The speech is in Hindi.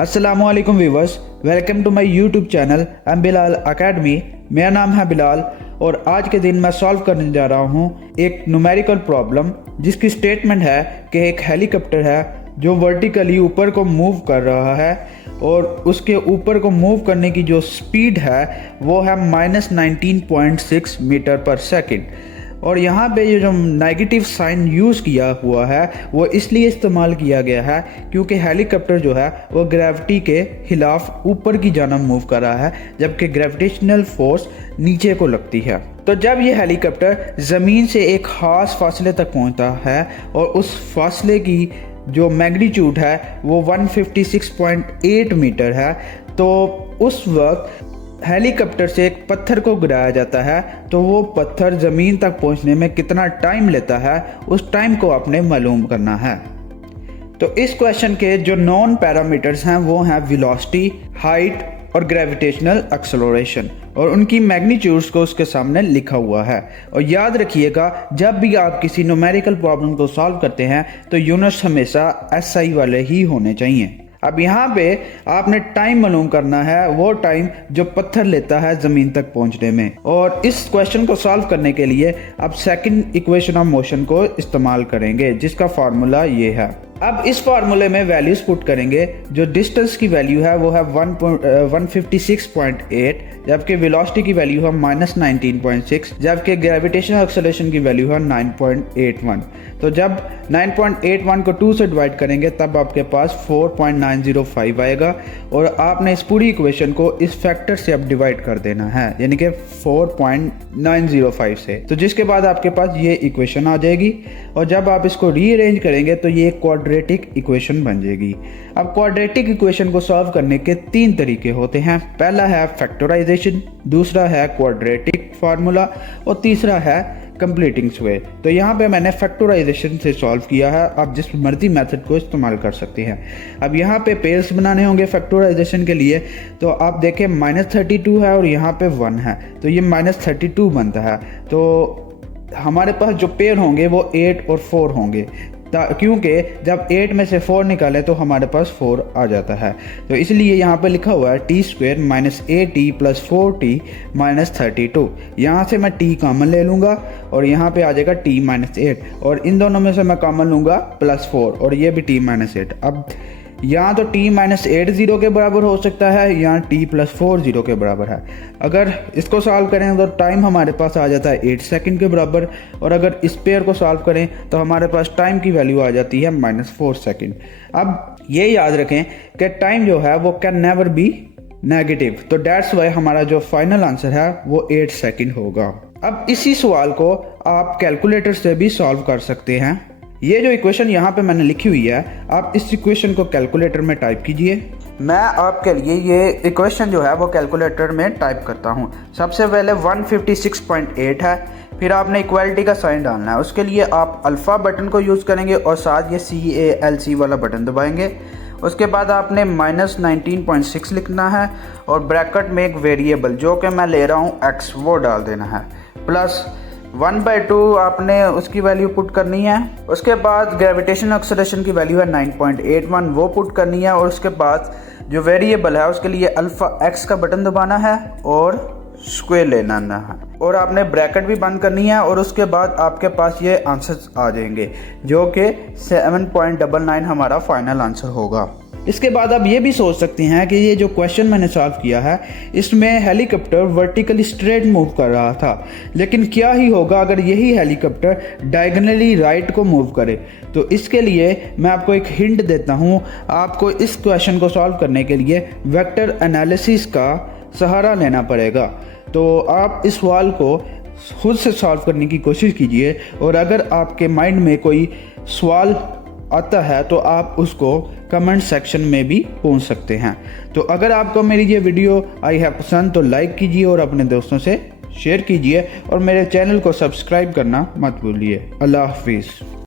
अस्सलामुअलैकुम viewers, welcome to my YouTube channel M Bilal Academy. मेरा नाम है बिलाल और आज के दिन मैं सॉल्व करने जा रहा हूँ एक न्यूमेरिकल प्रॉब्लम जिसकी स्टेटमेंट है कि एक हेलीकॉप्टर है जो वर्टिकली ऊपर को मूव कर रहा है और उसके ऊपर को मूव करने की जो स्पीड है वो है -19.6 मीटर पर सेकंड। और यहाँ पे ये जो नेगेटिव साइन यूज़ किया हुआ है वो इसलिए इस्तेमाल किया गया है क्योंकि हेलीकॉप्टर जो है वो ग्रेविटी के खिलाफ ऊपर की जानब मूव कर रहा है, जबकि ग्रेविटेशनल फोर्स नीचे को लगती है। तो जब ये हेलीकॉप्टर ज़मीन से एक ख़ास फासले तक पहुँचता है और उस फासले की जो मैग्नीट्यूड है वो 156.8 मीटर है, तो उस वक्त हेलीकॉप्टर से एक पत्थर को गिराया जाता है। तो वो पत्थर ज़मीन तक पहुंचने में कितना टाइम लेता है उस टाइम को आपने मालूम करना है। तो इस क्वेश्चन के जो नॉन पैरामीटर्स हैं वो हैं वेलोसिटी, हाइट और ग्रेविटेशनल एक्सेलरेशन, और उनकी मैग्नीट्यूड्स को उसके सामने लिखा हुआ है। और याद रखिएगा, जब भी आप किसी न्यूमेरिकल प्रॉब्लम को सॉल्व करते हैं तो यूनिट्स हमेशा SI वाले ही होने चाहिए। अब यहाँ पे आपने टाइम मालूम करना है, वो टाइम जो पत्थर लेता है ज़मीन तक पहुँचने में। और इस क्वेश्चन को सॉल्व करने के लिए आप सेकंड इक्वेशन ऑफ मोशन को इस्तेमाल करेंगे जिसका फार्मूला ये है। अब इस फार्मूले में वैल्यूज पुट करेंगे। जो डिस्टेंस की वैल्यू है वो है 156.8, जबकि वेलोसिटी की वैल्यू है -19.6, जबकि ग्रेविटेशनल एक्सेलरेशन की वैल्यू है 9.81। तो जब 9.81 को 2 से डिवाइड करेंगे तब आपके पास 4.905 आएगा, और आपने इस पूरी इक्वेशन को इस फैक्टर से अब डिवाइड कर देना है, यानी कि 4.905 से। तो जिसके बाद आपके पास ये इक्वेशन आ जाएगी, और जब आप इसको रीअरेंज करेंगे तो ये क्वाड्रेटिक इक्वेशन बन जाएगी। अब क्वाड्रेटिक इक्वेशन को सॉल्व करने के 3 तरीके होते हैं। पहला है फैक्टराइजेशन, दूसरा है क्वाड्रेटिक फार्मूला, और तीसरा है कंप्लीटिंग वे। तो यहाँ पे मैंने फैक्टराइजेशन से सॉल्व किया है, आप जिस मर्जी मेथड को इस्तेमाल कर सकते हैं। अब यहाँ पे पेयर्स बनाने होंगे फैक्टराइजेशन के लिए, तो आप देखें -32 है और यहाँ पे 1 है, तो ये -32 बनता है। तो हमारे पास जो पेयर होंगे वो 8 और 4 होंगे, क्योंकि जब 8 में से 4 निकालें तो हमारे पास 4 आ जाता है। तो इसलिए यहाँ पे लिखा हुआ है t² - 8t + 4t - 32। यहाँ से मैं t कॉमन ले लूँगा और यहाँ पे आ जाएगा t - 8, और इन दोनों में से मैं कॉमन लूँगा +4, और ये भी t - 8। अब यहाँ तो t - 8 0 के बराबर हो सकता है, यहाँ t + 4 0 के बराबर है। अगर इसको सॉल्व करें तो टाइम हमारे पास आ जाता है 8 सेकंड के बराबर, और अगर इस पेयर को सॉल्व करें तो हमारे पास टाइम की वैल्यू आ जाती है -4 सेकंड। अब ये याद रखें कि टाइम जो है वो कैन नेवर बी नेगेटिव, तो दैट्स वाई हमारा जो फाइनल आंसर है वो 8 सेकंड होगा। अब इसी सवाल को आप कैलकुलेटर से भी सॉल्व कर सकते हैं। ये जो इक्वेशन यहाँ पे मैंने लिखी हुई है, आप इस इक्वेशन को कैलकुलेटर में टाइप कीजिए। मैं आपके लिए ये इक्वेशन जो है वो कैलकुलेटर में टाइप करता हूँ। सबसे पहले 156.8 है, फिर आपने इक्वालिटी का साइन डालना है। उसके लिए आप अल्फ़ा बटन को यूज़ करेंगे और साथ ये CALC वाला बटन दबाएंगे। उसके बाद आपने -19.6 लिखना है और ब्रैकेट में एक वेरिएबल जो कि मैं ले रहा हूँ x, वो डाल देना है, प्लस 1/2 आपने उसकी वैल्यू पुट करनी है। उसके बाद ग्रेविटेशनल एक्सेलरेशन की वैल्यू है 9.81, वो पुट करनी है। और उसके बाद जो वेरिएबल है उसके लिए अल्फ़ा x का बटन दबाना है और स्क्वायर लेना है, और आपने ब्रैकेट भी बंद करनी है। और उसके बाद आपके पास ये आंसर्स आ जाएंगे जो कि 7.99 हमारा फाइनल आंसर होगा। इसके बाद आप ये भी सोच सकते हैं कि ये जो क्वेश्चन मैंने सॉल्व किया है इसमें हेलीकॉप्टर वर्टिकली स्ट्रेट मूव कर रहा था, लेकिन क्या ही होगा अगर यही हेलीकॉप्टर डायगोनली राइट को मूव करे। तो इसके लिए मैं आपको एक हिंट देता हूँ। आपको इस क्वेश्चन को सॉल्व करने के लिए वेक्टर एनालिसिस का सहारा लेना पड़ेगा। तो आप इस सवाल को खुद से सॉल्व करने की कोशिश कीजिए, और अगर आपके माइंड में कोई सवाल आता है तो आप उसको कमेंट सेक्शन में भी पूछ सकते हैं। तो अगर आपको मेरी ये वीडियो आई है पसंद तो लाइक कीजिए और अपने दोस्तों से शेयर कीजिए, और मेरे चैनल को सब्सक्राइब करना मत भूलिए। अल्लाह हाफिज़।